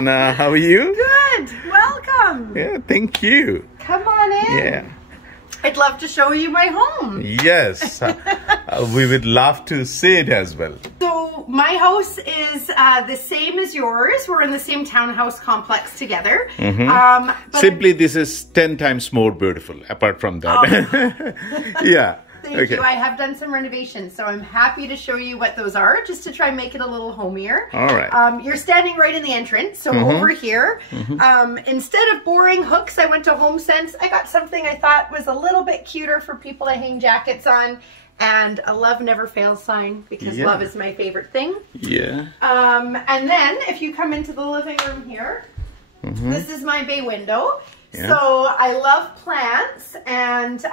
Joanna. How are you? Good. Welcome. Yeah, thank you. Come on in. Yeah. I'd love to show you my home. Yes. We would love to see it as well. So my house is the same as yours. We're in the same townhouse complex together. Simply, this is 10 times more beautiful, apart from that. Oh. Yeah. Thank you. I have done some renovations, so I'm happy to show you what those are, just to try and make it a little homier. All right. You're standing right in the entrance, so over here, instead of boring hooks, I went to HomeSense. I got something I thought was a little bit cuter for people to hang jackets on, and a love never fails sign, because love is my favorite thing. Yeah. And then, if you come into the living room here, this is my bay window. Yeah. So I love plants, and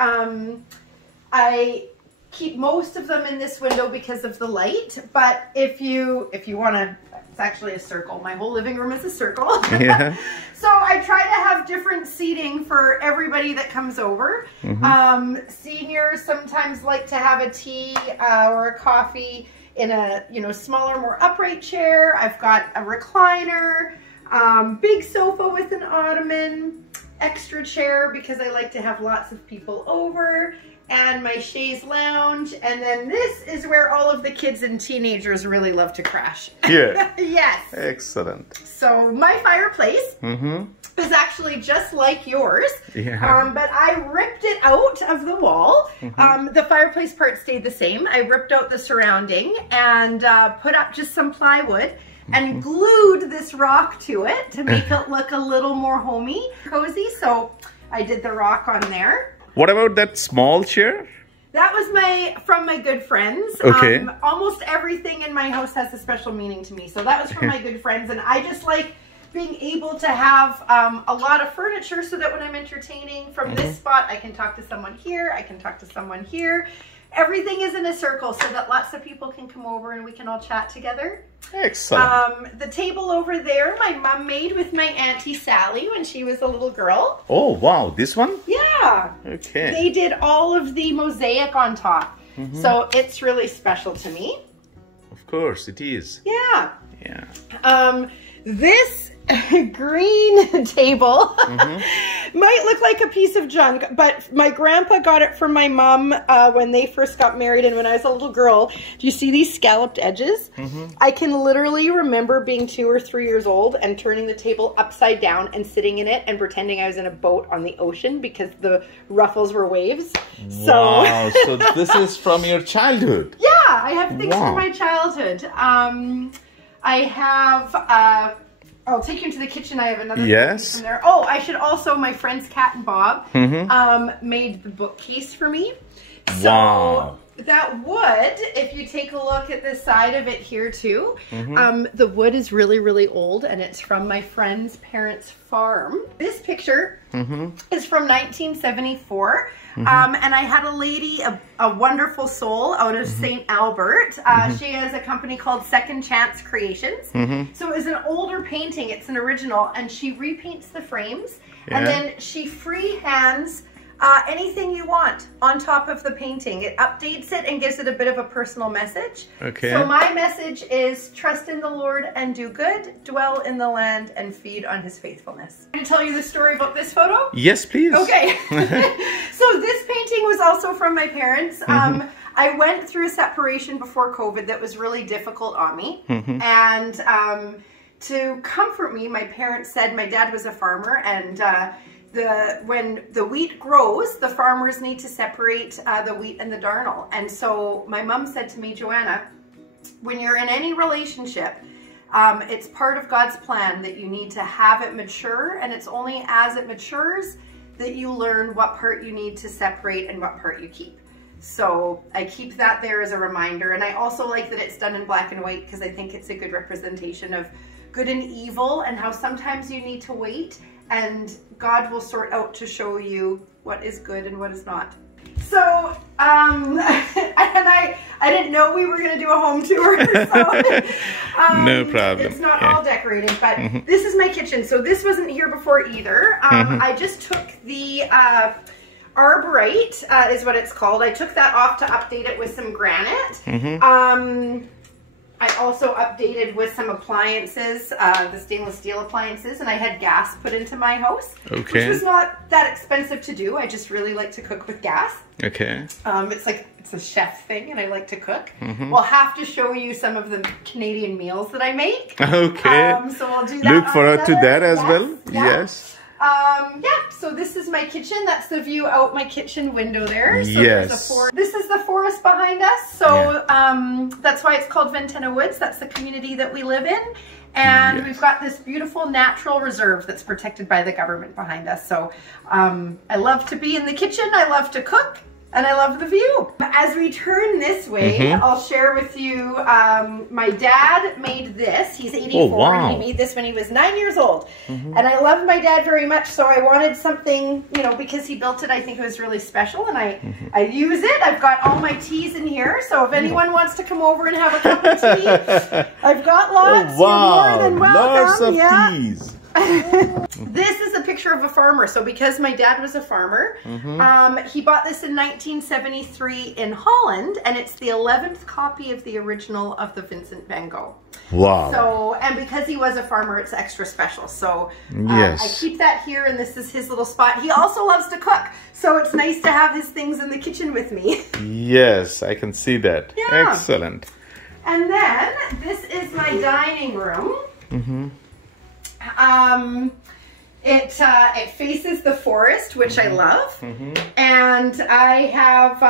I keep most of them in this window because of the light, but if you want to, it's actually a circle. My whole living room is a circle. Yeah. So I try to have different seating for everybody that comes over. Seniors sometimes like to have a tea or a coffee in a smaller, more upright chair. I've got a recliner, big sofa with an ottoman, extra chair because I like to have lots of people over, and my chaise lounge, and then this is where all of the kids and teenagers really love to crash. Yeah. Yes. Excellent. So my fireplace is actually just like yours, but I ripped it out of the wall. The fireplace part stayed the same. I ripped out the surrounding and put up just some plywood and glued this rock to it to make it look a little more homey, cozy. So I did the rock on there. What about that small chair? That was from my good friends. Okay. Almost everything in my house has a special meaning to me. So that was from my good friends. And I just like being able to have a lot of furniture so that when I'm entertaining from this spot, I can talk to someone here, I can talk to someone here. Everything is in a circle so that lots of people can come over and we can all chat together. Excellent. The table over there, my mom made with my Auntie Sally when she was a little girl. Oh, wow. This one? Yeah. Okay. They did all of the mosaic on top. So it's really special to me. Of course, it is. Yeah. Yeah. This green table might look like a piece of junk, but my grandpa got it from my mom when they first got married and when I was a little girl. Do you see these scalloped edges? I can literally remember being 2 or 3 years old and turning the table upside down and sitting in it and pretending I was in a boat on the ocean because the ruffles were waves. Wow, so this is from your childhood. Yeah, I have things from my childhood. I have, I'll take you into the kitchen. I have another thing from there. Oh, I should also, my friends Kat and Bob made the bookcase for me. So that wood, if you take a look at the side of it here too, the wood is really, really old and it's from my friend's parents' farm. This picture is from 1974. And I had a lady, a wonderful soul out of St. Albert. She has a company called Second Chance Creations. So it was an older painting, it's an original, and she repaints the frames and then she freehands anything you want on top of the painting. It updates it and gives it a bit of a personal message. Okay. So my message is trust in the Lord and do good, dwell in the land and feed on his faithfulness. Can I tell you the story about this photo? Yes, please. Okay. So this painting was also from my parents. I went through a separation before COVID that was really difficult on me. And to comfort me, my parents said, my dad was a farmer, and when the wheat grows, the farmers need to separate the wheat and the darnel. And so my mom said to me, Joanna, when you're in any relationship, it's part of God's plan that you need to have it mature, and it's only as it matures that you learn what part you need to separate and what part you keep. So I keep that there as a reminder. And I also like that it's done in black and white because I think it's a good representation of good and evil and how sometimes you need to wait and God will sort out to show you what is good and what is not. So, and I didn't know we were going to do a home tour, so no problem. It's not all decorated, but this is my kitchen. So this wasn't here before either. I just took the arborite, is what it's called. I took that off to update it with some granite. I also updated with some appliances, the stainless steel appliances, and I had gas put into my house, which was not that expensive to do. I just really like to cook with gas. Okay. It's a chef thing, and I like to cook. We'll have to show you some of the Canadian meals that I make. Okay. So we'll do that. Look forward to that as well. Yes. Yeah, so this is my kitchen. That's the view out my kitchen window there. So there's a forest. This is the forest behind us. So that's why it's called Ventana Woods. That's the community that we live in. And we've got this beautiful natural reserve that's protected by the government behind us. So I love to be in the kitchen. I love to cook. And I love the view. As we turn this way, I'll share with you, my dad made this. He's 84, and he made this when he was 9 years old. And I love my dad very much, so I wanted something, you know, because he built it, I think it was really special, and I use it. I've got all my teas in here, so if anyone wants to come over and have a cup of tea, I've got lots. You're more than welcome. Lots of teas. This is a picture of a farmer. So because my dad was a farmer, he bought this in 1973 in Holland, and it's the 11th copy of the original of the Vincent van Gogh. Wow. So, and because he was a farmer, it's extra special. So I keep that here, and this is his little spot. He also loves to cook, so it's nice to have his things in the kitchen with me. Yes, I can see that. Yeah. Excellent. And then this is my dining room. It faces the forest, which I love, and I have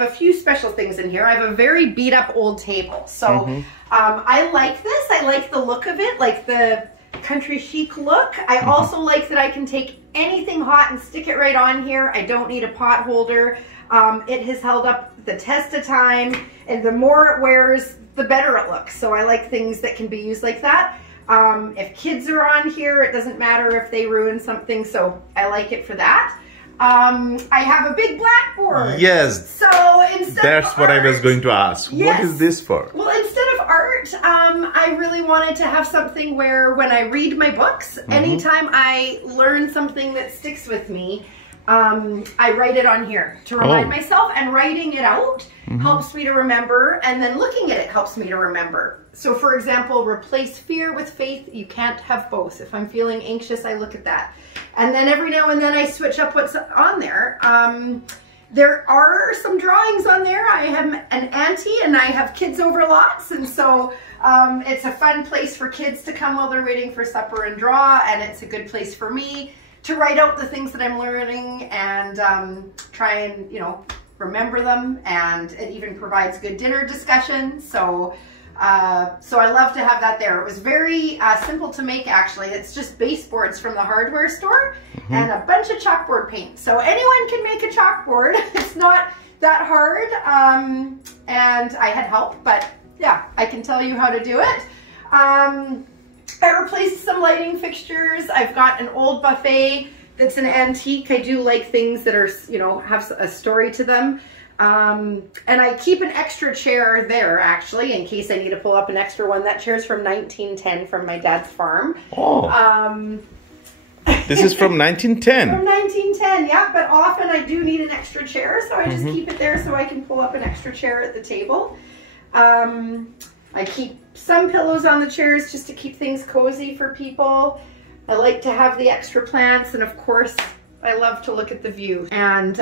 a few special things in here. I have a very beat up old table, so I like this. I like the look of it, like the country chic look. I also like that I can take anything hot and stick it right on here. I don't need a pot holder. It has held up the test of time, and the more it wears, the better it looks. So I like things that can be used like that. If kids are on here, it doesn't matter if they ruin something, so I like it for that. I have a big blackboard. Yes. So instead That's what I was going to ask. What is this for? Well, instead of art, I really wanted to have something where when I read my books, anytime I learn something that sticks with me, I write it on here to remind myself, and writing it out helps me to remember, and then looking at it helps me to remember. So for example, replace fear with faith. You can't have both. If I'm feeling anxious, I look at that. And then every now and then I switch up what's on there. There are some drawings on there. I have an auntie and I have kids over lots, and so it's a fun place for kids to come while they're waiting for supper and draw, and it's a good place for me to write out the things that I'm learning and try and, you know, remember them, and it even provides good dinner discussion. So so I love to have that there. It was very simple to make, actually. It's just baseboards from the hardware store and a bunch of chalkboard paint. So anyone can make a chalkboard. It's not that hard, and I had help, but yeah, I can tell you how to do it. I replaced some lighting fixtures. I've got an old buffet that's an antique. I do like things that are, you know, have a story to them. And I keep an extra chair there, actually, in case I need to pull up an extra one. That chair's from 1910 from my dad's farm. Oh. This is from 1910? From 1910, yeah, but often I do need an extra chair, so I just keep it there so I can pull up an extra chair at the table. I keep some pillows on the chairs just to keep things cozy for people. I like to have the extra plants, and of course, I love to look at the view. And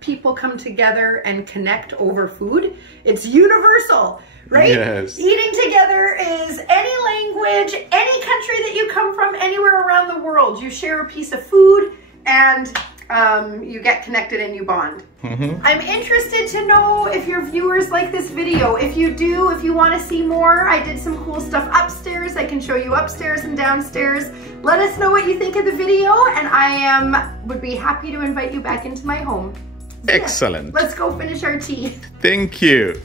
people come together and connect over food. It's universal, right? Yes. Eating together is any language, any country that you come from, anywhere around the world. You share a piece of food, and you get connected and you bond. I'm interested to know if your viewers like this video. If you do, if you want to see more, I did some cool stuff upstairs. I can show you upstairs and downstairs. Let us know what you think of the video, and I would be happy to invite you back into my home. Excellent. Let's go finish our tea. Thank you.